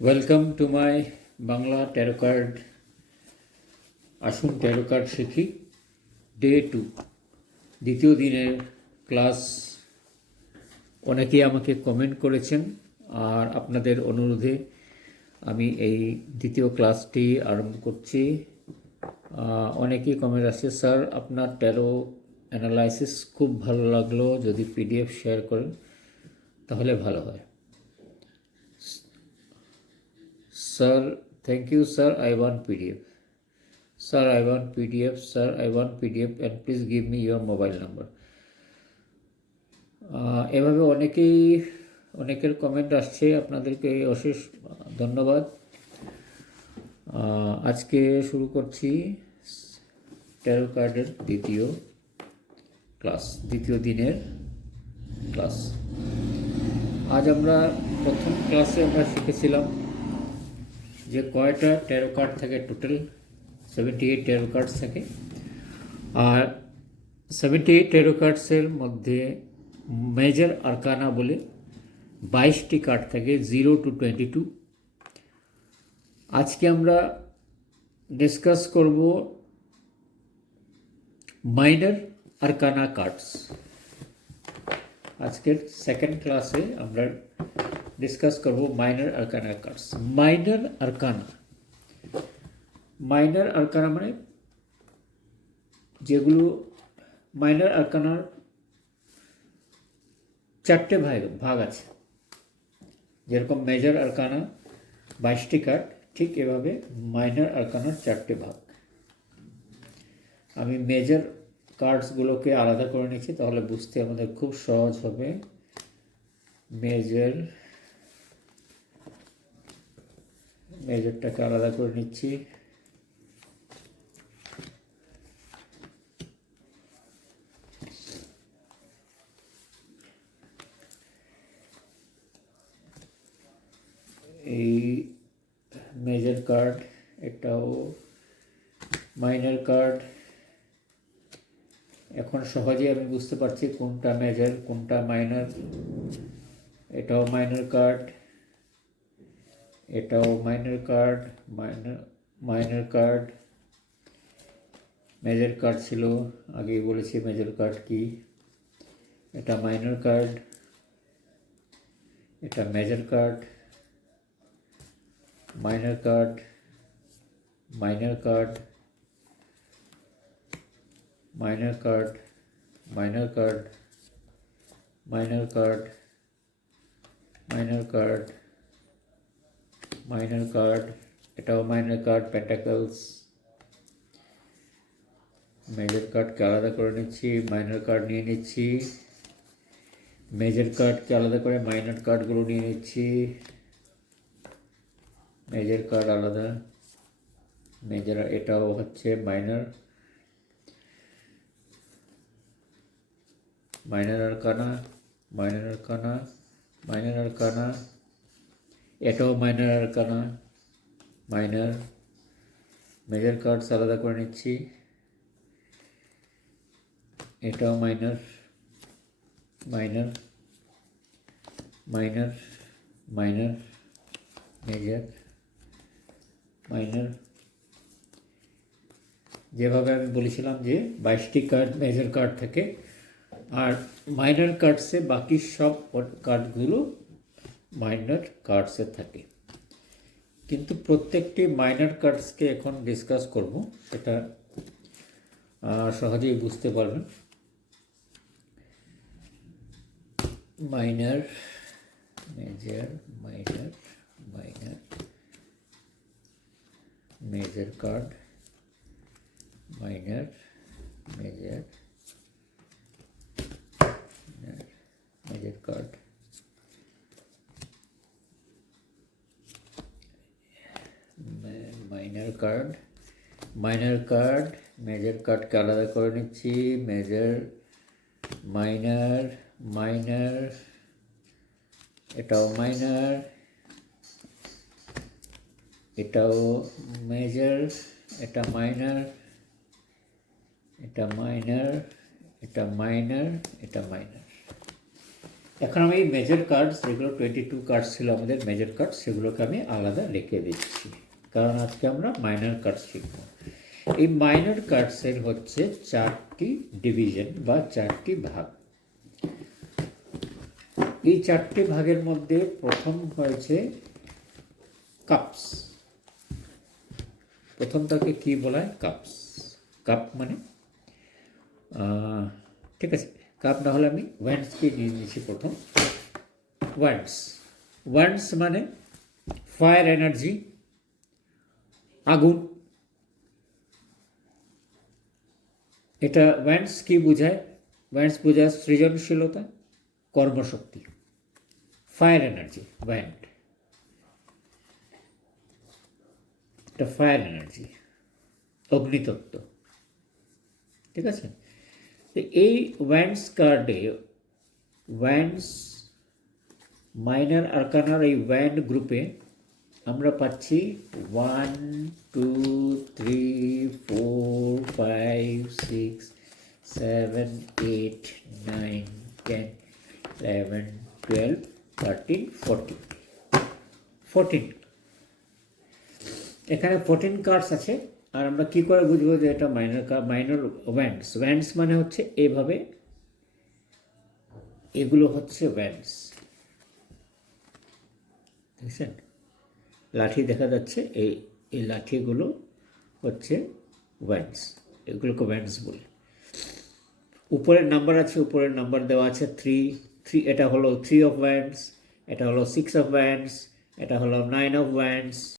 Welcome to my Bangla tarot card আসুন tarot card শিখি day two দ্বিতীয় দিনের ক্লাস অনেকেই আমাকে কমেন্ট করেছেন আর আপনাদের অনুরোধে আমি এই দ্বিতীয় ক্লাসটি আরম্ভ করছি অনেকেই কমেন্ট আসছে স্যার আপনার ট্যারো অ্যানালাইসিস খুব ভালো লাগল যদি পিডিএফ শেয়ার করেন তাহলে ভালো হয় Sir, thank you, sir. I want PDF. Sir, I want PDF. Sir, I want PDF and please give me your mobile number. এভাবে অনেকেই অনেকের কমেন্ট আসছে আপনাদেরকে অশেষ ধন্যবাদ আজকে শুরু করছি ট্যারো কার্ডের দ্বিতীয় ক্লাস দ্বিতীয় দিনের ক্লাস আজ আমরা প্রথম ক্লাসে আমরা শিখেছিলাম যে কয়টা ট্যারো কার্ড থাকে total seventy eight tarot cards থাকে। আর সেভেন্টি এইট ট্যারো কার্ডসের মধ্যে মেজর আরকানা বলে বাইশটি কার্ড থাকে জিরো টু টোয়েন্টি টু আজকে আমরা ডিসকাস করব মাইনার আরকানা কার্ডস আজকের সেকেন্ড ক্লাসে আমরা ডিসকাস করব minor arcana cards minor arcana minor arcana মানে যেগুলো মাইনার আরকানার চারটে ভাগ ভাগ আছে। যেরকম মেজর আরকানা বাইশটি কার্ড ঠিক এভাবে মাইনার আরকানার চারটে ভাগ। আমি মেজর কার্ডসগুলোকে আলাদা করে নিচ্ছি, তাহলে বুঝতে আমাদের খুব সহজ হবে। মেজর মেজরটাকে আলাদা করে নিচ্ছি। এই মেজর কার্ড এটাও মাইনার কার্ড এখন সহজেই আমি বুঝতে পারছি কোনটা মেজর কোনটা মাইনার এটাও মাইনার কার্ড এটাও minor card minor minor card major card ছিল আগেই বলেছি মেজর কার্ড কি এটা মাইনার কার্ড এটা major card minor card minor card minor card minor card minor card minor card minor card এটাও মাইনার কার্ড পেন্টাকলস মেজর কার্ডকে আলাদা করে নিচ্ছি মাইনার কার্ড নিয়ে নিচ্ছি। মেজর কার্ডকে আলাদা করে মাইনার কার্ডগুলো নিয়ে নিচ্ছি। মেজর কার্ড আলাদা। মেজর এটাও হচ্ছে minor minor arcana minor arcana minor arcana এটাও minor arcana minor major cards আলাদা করে নিচ্ছি। এটাও minor minor minor minor major minor যেভাবে আমি বলেছিলাম যে বাইশটি কার্ড মেজর কার্ড থাকে। আর মাইনার কার্ডসে বাকি সব কার্ডগুলো মাইনার কার্ডসে থাকে। কিন্তু প্রত্যেকটি মাইনার কার্ডসকে এখন ডিসকাস করব। আহ, সহজেই বুঝতে পারবেন। Minor major minor minor major card minor major major card minor card minor card major কার্ডকে আলাদা করে নিচ্ছি মেজর মাইনার মাইনার এটাও মাইনার এটাও মেজর এটা মাইনার এটা মাইনার এটা মাইনার এটা মাইনার এখন আমি মেজর কার্ড যেগুলো টোয়েন্টি টু কার্ড ছিল আমাদের মেজর কার্ড সেগুলোকে আমি আলাদা রেখে দিচ্ছি। কারণ আজকে আমরা মাইনর কার্ড শিখব এই মাইনর কার্ডসের হচ্ছে চারটি ডিভিশন বা চারটি ভাগ। এই চারটি ভাগের মধ্যে প্রথম হয়েছে কাপস প্রথমটাকে কি বলা হয়? কাপস কাপ মানে ঠিক আছে কাপ না হলে আমি ওয়ান্ডসকে নিয়ে নিয়েছি প্রথম। ওয়ান্ডস ওয়ান্ডস মানে ফায়ার এনার্জি আগুন। এটা ওয়ান্ডস কি বোঝায়? ওয়ান্ডস বোঝায় সৃজনশীলতা, কর্মশক্তি ফায়ার এনার্জি ওয়ান্ড এটা ফায়ার এনার্জি অগ্নিতত্ত্ব। ঠিক আছে? তো এই ওয়ান্ডস কার্ডে ওয়ান্ডস মাইনার আরকানার এই ওয়ান্ড গ্রুপে আমরা পাচ্ছি one two three four five six seven eight nine ten eleven twelve thirteen fourteen fourteen এখানে ফোরটিন কার্ডস আছে, আর আমরা কি করে বুঝব যে এটা মাইনর মাইনর ওয়ান্ডস ওয়ান্ডস মানে হচ্ছে এভাবে, এগুলো হচ্ছে ওয়ান্ডস দেখছেন লাঠি দেখা যাচ্ছে, এই এই লাঠিগুলো হচ্ছে ওয়েন্স এগুলোকে ওয়ান্ডস বলে। উপরের নাম্বার আছে, উপরের নাম্বার দেওয়া আছে থ্রি থ্রি এটা হলো থ্রি অফ ওয়ান্ডস এটা হলো সিক্স অফ ওয়ান্ডস এটা হলো নাইন অফ ওয়ান্ডস